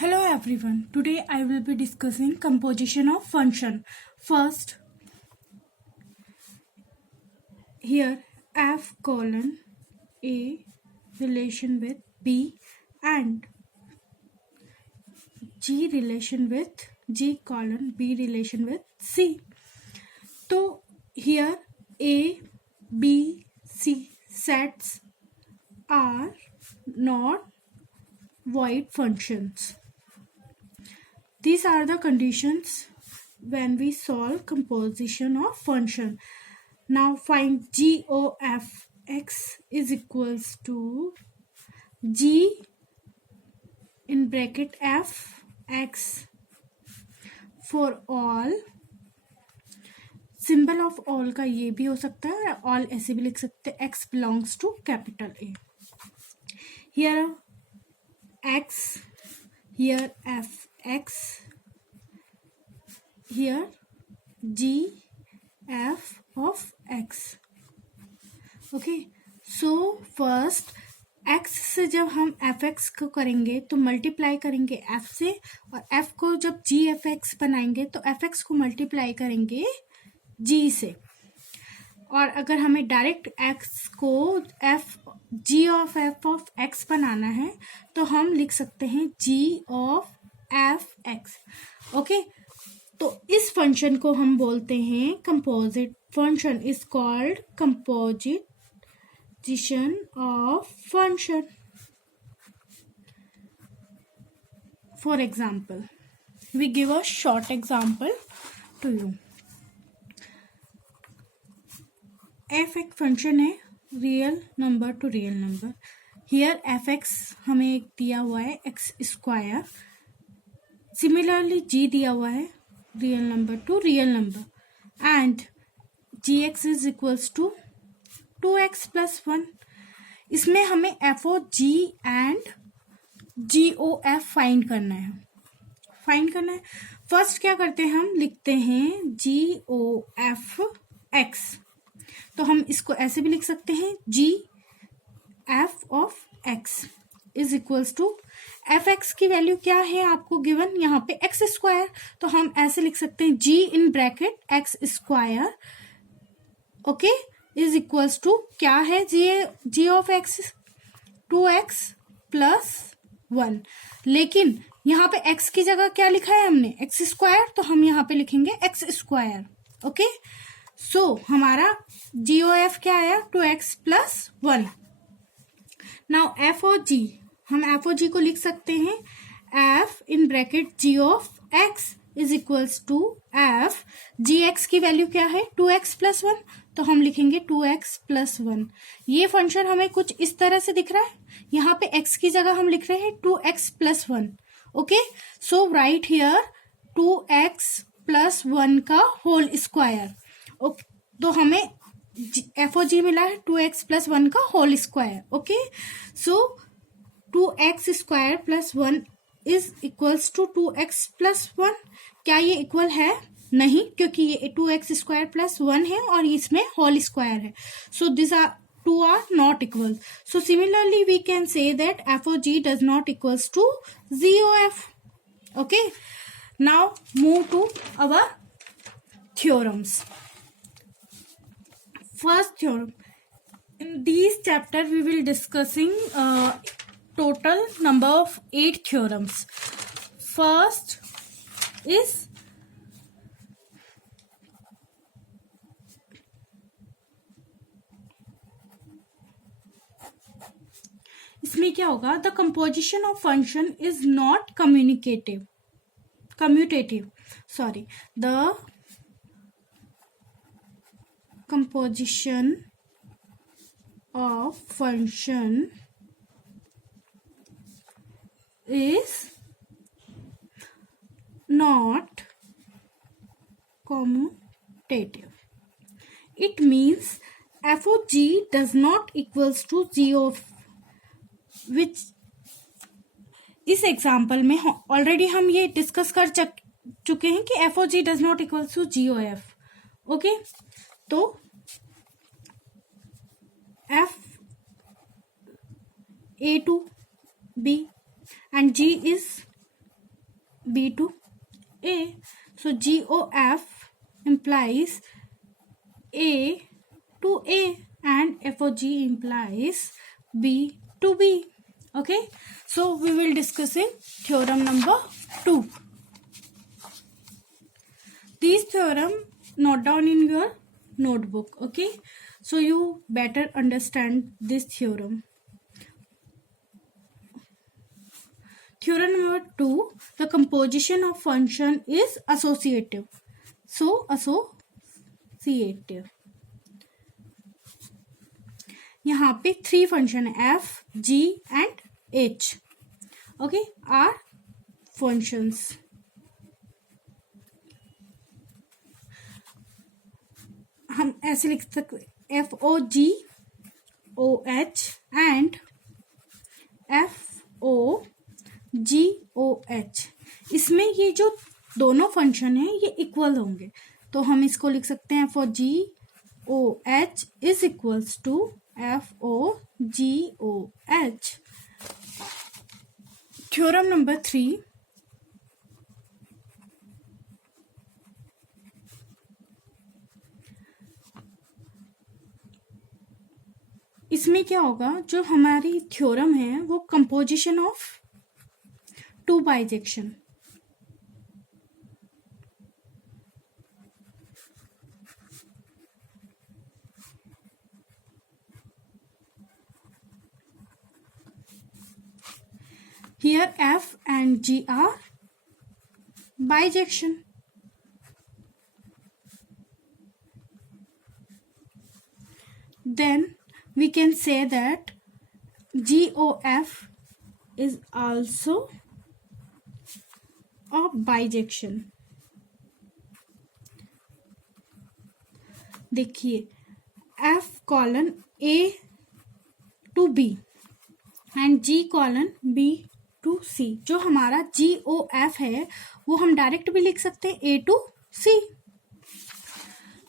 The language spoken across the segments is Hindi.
Hello everyone. Today I will be discussing composition of function. First, here f colon a relation with b and g relation with g colon b relation with c. So here a, b, c sets are not void functions. These are the conditions when we solve composition of function. Now find g of x is equals to g in bracket f x for all. Symbol of all का ये भी हो सकता है, ऑल ऐसे भी लिख सकते हैं, x belongs to capital A. Here x, here fx, here g f of x. Okay, so first x से जब हम fx को करेंगे तो मल्टीप्लाई करेंगे f से, और f को जब g f x बनाएंगे तो fx को मल्टीप्लाई करेंगे g से. और अगर हमें डायरेक्ट x को g of f of x बनाना है तो हम लिख सकते हैं g of f x. Okay, तो इस फंक्शन को हम बोलते हैं composite function. Is called composition of function. For example, we give a short example to you. F एक फंक्शन है real number to real number. Here F X हमें एक दिया हुआ है एक्स स्क्वायर. सिमिलरली जी दिया हुआ है real number to real number, and G X is equals to 2x plus 1. इसमें हमें F O G and G O F find करना है. फर्स्ट क्या करते हैं, हम लिखते हैं जी ओ एफ एक्स. तो हम इसको ऐसे भी लिख सकते हैं g f of x is equals to f x की वैल्यू क्या है आपको गिवन यहाँ पे एक्स स्क्वायर. तो हम ऐसे लिख सकते हैं g in bracket x square, okay, is equals to क्या है जी ऑफ एक्स 2x प्लस 1. लेकिन यहाँ पे x की जगह क्या लिखा है हमने एक्स स्क्वायर, तो हम यहाँ पे लिखेंगे एक्स स्क्वायर. ओके, सो हमारा जी ओ एफ क्या आया 2x प्लस 1. नाउ एफ ओ जी, हम एफ ओ जी को लिख सकते हैं f in bracket g of x is equals to f g x की वैल्यू क्या है 2x प्लस 1, तो हम लिखेंगे 2x प्लस 1. ये फंक्शन हमें कुछ इस तरह से दिख रहा है. यहाँ पे x की जगह हम लिख रहे हैं 2x plus 1. Okay, so right here 2x plus 1 का होल स्क्वायर. ओके, तो हमें एफ ओ जी मिला है 2x प्लस 1 का whole square. Okay, so 2x square plus 1 is equals to 2x plus 1. क्या ये इक्वल है? नहीं, क्योंकि ये 2x स्क्वायर प्लस 1 है और इसमें होल स्क्वायर है. So this are two are not equal. So similarly we can say that F O G does not equals to G O F. Okay, now move to our theorems. First theorem. In this chapter we will discussing total number of 8 theorems. First is इसमें क्या होगा, the composition of function is not commutative. The composition of function is not commutative. It means f of g does not equals to g of which. इस एग्जाम्पल में ऑलरेडी हम ये डिस्कस कर चुके हैं कि F O G does not equals to G O F. Okay, तो f a to b and g is B to A. So GOF implies A to A and FOG implies B to B. Okay, so we will discuss in theorem number 2. These theorem note down in your notebook. Okay, so you better understand this theorem. Theorem number 2, the composition of function is associative. So associative, यहाँ पे 3 फंक्शन है f, g and h. Okay, are functions. हम ऐसे लिख सकते FOG OH and FOGOH. इसमें ये जो दोनों फंक्शन है ये इक्वल होंगे, तो हम इसको लिख सकते हैं FOGOH is equals to FOGOH. Theorem number 3, इसमें क्या होगा, जो हमारी थ्योरम है वो composition of 2 bijection. Here F and G are bijection. Then we can say that GOF is also a bijection. देखिए F colon A to B and G colon B to C. जो हमारा GOF है वो हम डायरेक्ट भी लिख सकते हैं A to C.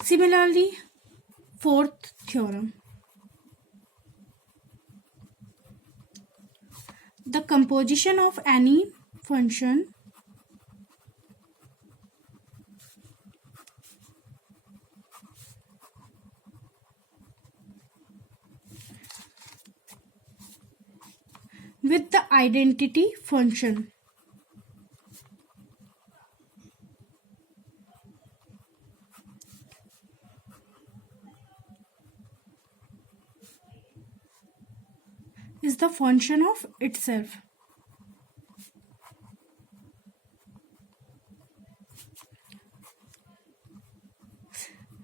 Similarly, fourth theorem, the composition of any function with the identity function is the function of itself.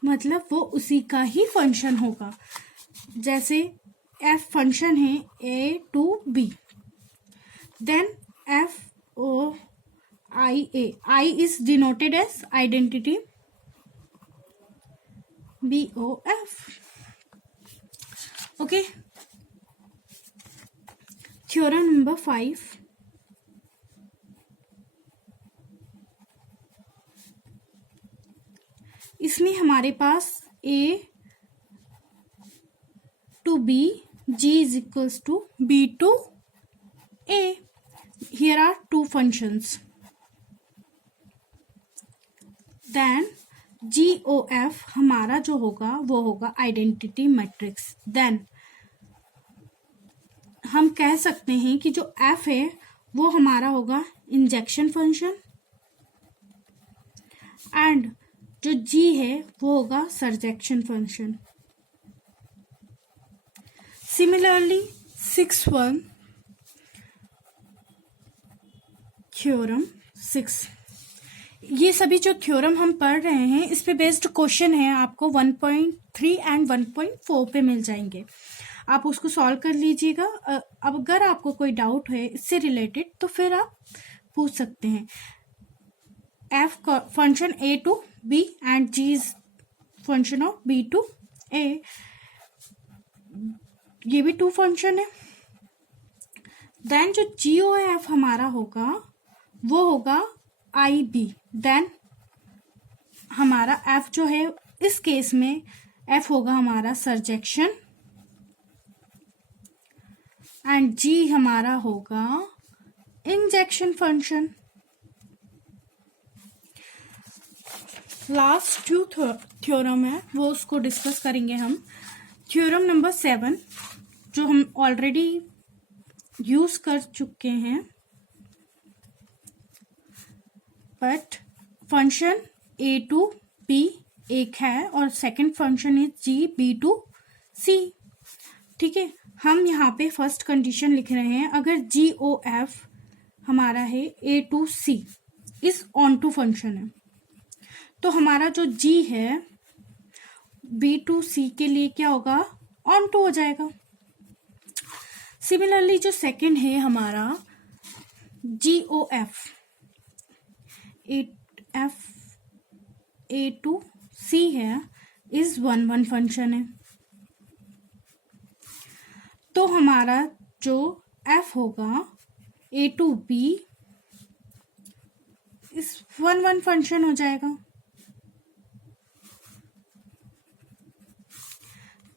मतलब वो उसी का ही फंक्शन होगा. जैसे f फंक्शन है A to B, then FOIA, I is denoted as identity BOF. Okay, theorem number 5, इसमें हमारे पास A to B, G is equals to B to A. Here are 2 functions. Then GOF हमारा जो होगा वो होगा आइडेंटिटी मैट्रिक्स. देन हम कह सकते हैं कि जो F है वो हमारा होगा इंजेक्शन फंक्शन एंड जो G है वो होगा सरजेक्शन फंक्शन. सिमिलरली 6th थ्योरम 6, ये सभी जो थ्योरम हम पढ़ रहे हैं इस पे बेस्ड क्वेश्चन है, आपको 1.3 एंड 1.4 पे मिल जाएंगे. आप उसको सॉल्व कर लीजिएगा. अब अगर आपको कोई डाउट है इससे रिलेटेड तो फिर आप पूछ सकते हैं. F function A to B and G is function of B to A. ये भी 2 फंक्शन है. देन जो GOF हमारा होगा वो होगा IB. देन हमारा F जो है इस केस में F होगा हमारा सरजेक्शन एंड G हमारा होगा इंजेक्शन फंक्शन. लास्ट 2 थ्योरम है वो उसको डिस्कस करेंगे हम। थ्योरम नंबर 7 जो हम ऑलरेडी यूज कर चुके हैं, but function a to b एक है और second function is g b to c। ठीक है, हम यहाँ पे फर्स्ट कंडीशन लिख रहे हैं, अगर GOF हमारा है a to c is onto function है, तो हमारा जो G है B टू C के लिए क्या होगा, ऑन टू हो जाएगा। सिमिलरली जो सेकंड है हमारा GOF A टू C है, इज 1 फंक्शन है, तो हमारा जो F होगा A टू B इस 1 फंक्शन हो जाएगा।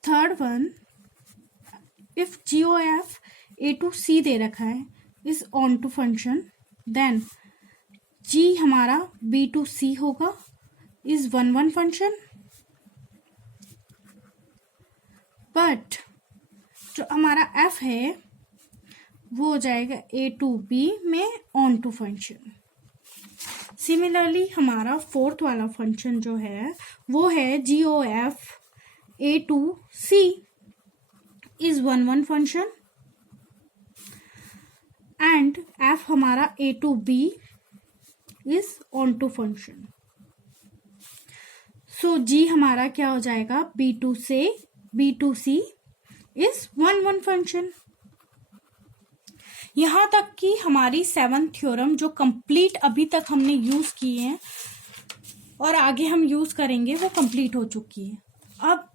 Third one, if GOF A to C दे रखा है is onto function, then G हमारा B टू C होगा, इज 1 फंक्शन, बट जो हमारा F है वो हो जाएगा A टू B में ऑन टू फंक्शन। सिमिलरली हमारा फोर्थ वाला फंक्शन जो है वो है GOF A to C is 1 function, and F हमारा A to B is onto function. So G हमारा क्या हो जाएगा, B to C is 1 function. यहां तक कि हमारी 7th थ्योरम जो कंप्लीट अभी तक हमने यूज की है और आगे हम यूज करेंगे वो कंप्लीट हो चुकी है। अब